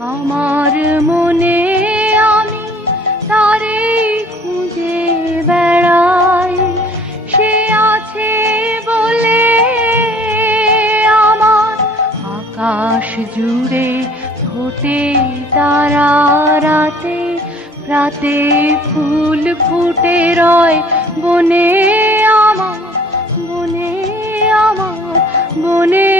আমার মনে আমি তারে খুঁজে বেড়াই, সে আছে বলে আমার আকাশ জুড়ে ফোটে তারা রাতে, রাতে ফুল ফুটে রয় বনে আমার, বনে আমার, বনে